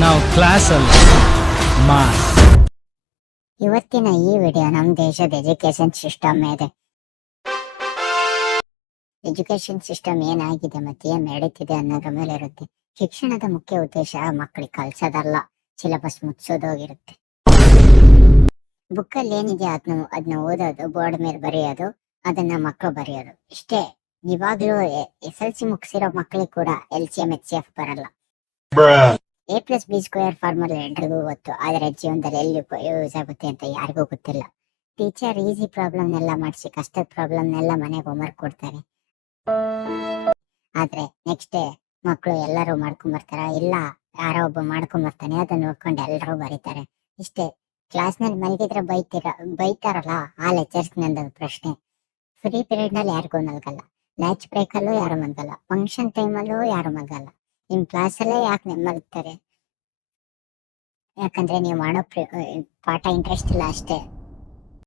ನಾವು ಕ್ಲಾಸ್ ಅಲ್ಲಿ ಮಾಸ್. ಇವತ್ತಿನ ಈ ವಿಡಿಯೋ ನಮ್ಮ ದೇಶದ ಎಜುಕೇಶನ್ ಸಿಸ್ಟಮ್ ಇದೆ. ಎಜುಕೇಶನ್ ಸಿಸ್ಟಮ್ ಏನಾಗಿದೆ ಮತ್ತೆ ಏನ್ ನಡೀತಿದೆ ಅನ್ನೋದ್ರ ಮೇಲೆ ಇರುತ್ತೆ. ಶಿಕ್ಷಣದ ಮುಖ್ಯ ಉದ್ದೇಶ ಮಕ್ಕಳಿಗೆ ಕಲ್ಸೋದಲ್ಲ, ಸಿಲೆಬಸ್ ಮುಗಿಸೋದೋಗಿರುತ್ತೆ. ಬುಕ್ಕಲ್ಲಿ ಏನಿದೆ ಅದನ್ನ ಓದೋದು, ಬೋರ್ಡ್ ಮೇಲೆ ಬರೆಯೋದು, ಅದನ್ನ ಮಕ್ಕಳು ಬರೆಯೋದು ಇಷ್ಟೇ. ಇವಾಗ್ಲೂ SLC ಮುಗಿಸಿರೋ ಮಕ್ಕಳಿಗೆ ಕೂಡ LCM HCF ಬರಲ್ಲ. A+B² ಫಾರ್ಮುಲಾ ಎಲ್ರಿಗೂ ಗೊತ್ತು, ಆದ್ರೆ ಜೀವನದಲ್ಲಿ ಎಲ್ಲಿ ಯೂಸ್ ಆಗುತ್ತೆ ಅಂತ ಯಾರಿಗೂ ಗೊತ್ತಿಲ್ಲ. ಟೀಚರ್ ಈಸಿ ಪ್ರಾಬ್ಲಮ್ ಎಲ್ಲ ಮಾಡಿಸಿ ಕಷ್ಟದ ಪ್ರಾಬ್ಲಮ್ನೆಲ್ಲ ಮನೆಗೆ ಹೋಮ್ವರ್ಕ್ ಕೊಡ್ತಾರೆ. ಆದ್ರೆ ನೆಕ್ಸ್ಟ್ ಡೇ ಮಕ್ಕಳು ಎಲ್ಲರೂ ಮಾಡ್ಕೊಂಡ್ ಇಲ್ಲ ಯಾರೋ ಒಬ್ಬ ಮಾಡ್ಕೊಂಡ್ ಬರ್ತಾನೆ, ಅದನ್ನ ನೋಡ್ಕೊಂಡು ಎಲ್ಲರೂ ಬರೀತಾರೆ. ಇಷ್ಟೇ. ಕ್ಲಾಸ್ ನಲ್ಲಿ ಮಲಗಿದ್ರೆ ಬೈತಾರಲ್ಲ ಆ ಲೆಕ್ಚರ್ಸ್ ನಂದು ಪ್ರಶ್ನೆ. ಫ್ರೀ ಪೀರಿಯಡ್ ನಲ್ಲಿ ಯಾರಿಗೂ ಮಲ್ಗಲ್ಲ, ಲಂಚ್ ಬ್ರೇಕ್ ಅಲ್ಲೂ ಯಾರು ಮಲ್ಗಲ್ಲ, ಫಂಕ್ಷನ್ ಟೈಮ್ ಅಲ್ಲೂ ಯಾರು ಮಲ್ಗಲ್ಲ. ನಿಮ್ ಕ್ಲಾಸ್ ಅಲ್ಲೇ ಯಾಕೆ ಮಲಗ್ತಾರೆ? ಯಾಕಂದ್ರೆ ನೀವು ಮಾಡೋ ಪಾಠ ಇಂಟ್ರೆಸ್ಟ್ ಇಲ್ಲ ಅಷ್ಟೇ.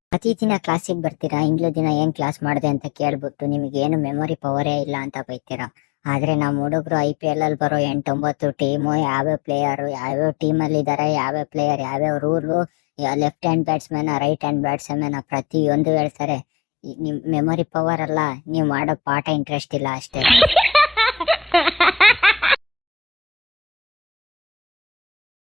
ಪ್ರತಿ ದಿನ ಕ್ಲಾಸಿಗೆ ಬರ್ತೀರಾ, ಇಂಗ್ಲೂ ದಿನ ಏನ್ ಕ್ಲಾಸ್ ಮಾಡಿದೆ ಅಂತ ಕೇಳ್ಬಿಟ್ಟು ನಿಮಗೆ ಏನು ಮೆಮೊರಿ ಪವರೇ ಇಲ್ಲ ಅಂತ ಬೈತೀರಾ. ಆದ್ರೆ ನಮ್ಮ ಹುಡುಗರು IPL ಅಲ್ಲಿ ಬರೋ 8-9 ಟೀಮು, ಯಾವ್ಯಾವ ಪ್ಲೇಯರು ಯಾವ್ಯಾವ ಟೀಮ್ ಅಲ್ಲಿ ಇದಾರೆ, ಯಾವ್ಯಾವ ಪ್ಲೇಯರ್ ಯಾವ್ಯಾವ rule, left hand batsman right hand batsman ಪ್ರತಿಯೊಂದು ಹೇಳ್ತಾರೆ. ನಿಮ್ ಮೆಮೊರಿ ಪವರ್ ಅಲ್ಲ, ನೀವು ಮಾಡೋ ಪಾಠ ಇಂಟ್ರೆಸ್ಟ್ ಇಲ್ಲ ಅಷ್ಟೇ.